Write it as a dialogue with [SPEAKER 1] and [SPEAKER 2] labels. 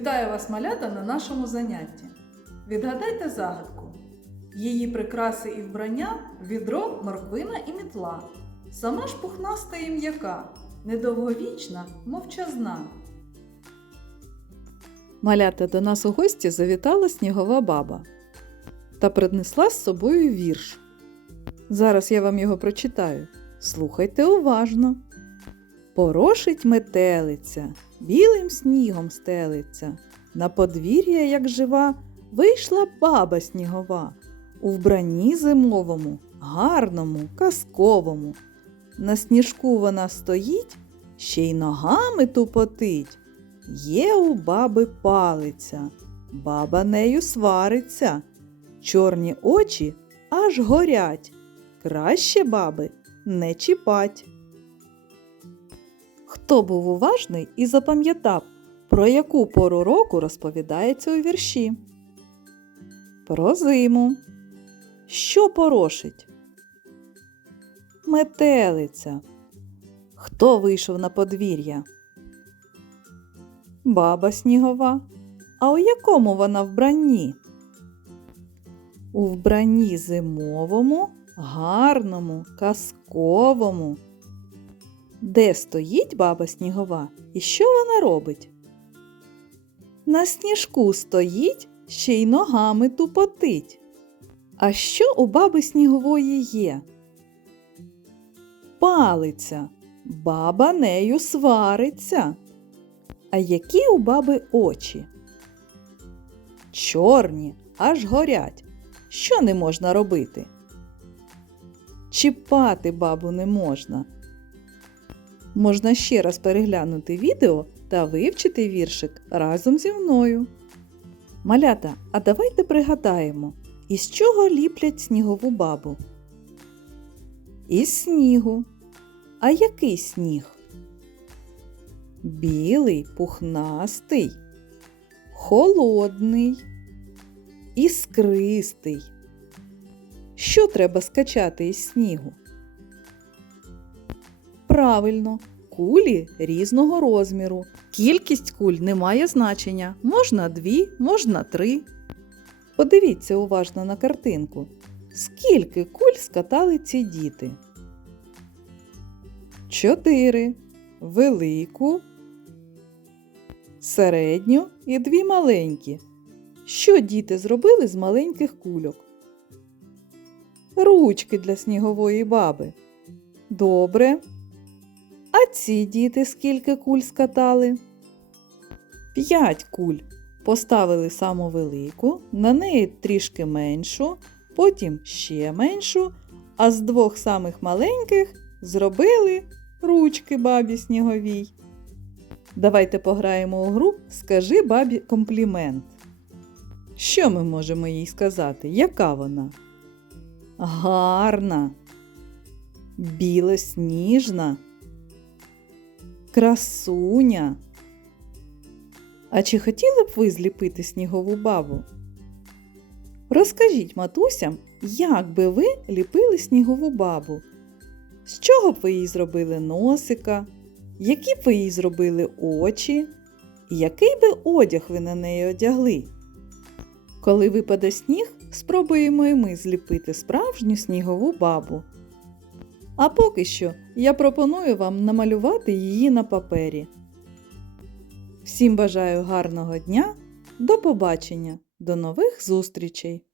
[SPEAKER 1] вас малята на нашому занятті. Відгадайте загадку. Її прикраси і вбрання відро, морквина і мітла. Сама ж пухнаста і м'яка, недовговічна, мовчазна. Малята до нас у гості завітала снігова баба та принесла з собою вірш. Зараз я вам його прочитаю. Слухайте уважно. Порошить метелиця, білим снігом стелиться. На подвір'я, як жива, вийшла баба снігова. У вбранні зимовому, гарному, казковому. На сніжку вона стоїть, ще й ногами тупотить. Є у баби палиця, баба нею свариться. Чорні очі аж горять. Краще баби не чіпать. Хто був уважний і запам'ятав, про яку пору року розповідається у вірші? Про зиму. Що порошить? Метелиця. Хто вийшов на подвір'я? Баба снігова. А у якому вона вбранні? У вбранні зимовому, гарному, казковому. Де стоїть баба снігова і що вона робить? На сніжку стоїть, ще й ногами тупотить. А що у баби снігової є? Палиця. Баба нею свариться. А які у баби очі? Чорні, аж горять. Що не можна робити? Чіпати бабу не можна. Можна ще раз переглянути відео та вивчити віршик разом зі мною. Малята, а давайте пригадаємо, із чого ліплять снігову бабу? Із снігу. А який сніг? Білий, пухнастий, холодний, іскристий. Що треба скачати із снігу? Правильно, кулі різного розміру. Кількість куль не має значення. Можна дві, можна три. Подивіться уважно на картинку. Скільки куль скатали ці діти? Чотири. Велику, середню і дві маленькі. Що діти зробили з маленьких кульок? Ручки для снігової баби. Добре. А ці діти скільки куль скатали? П'ять куль. Поставили саму велику, на неї трішки меншу, потім ще меншу, а з двох самих маленьких зробили ручки бабі сніговій. Давайте пограємо у гру Скажи бабі комплімент. Що ми можемо їй сказати? Яка вона? Гарна, білосніжна, красуня. А чи хотіли б ви зліпити снігову бабу? Розкажіть матусям, як би ви ліпили снігову бабу? З чого б ви їй зробили носика? Які б ви їй зробили очі? Який би одяг ви на неї одягли? Коли випаде сніг, спробуємо і ми зліпити справжню снігову бабу. А поки що я пропоную вам намалювати її на папері. Всім бажаю гарного дня, до побачення, до нових зустрічей!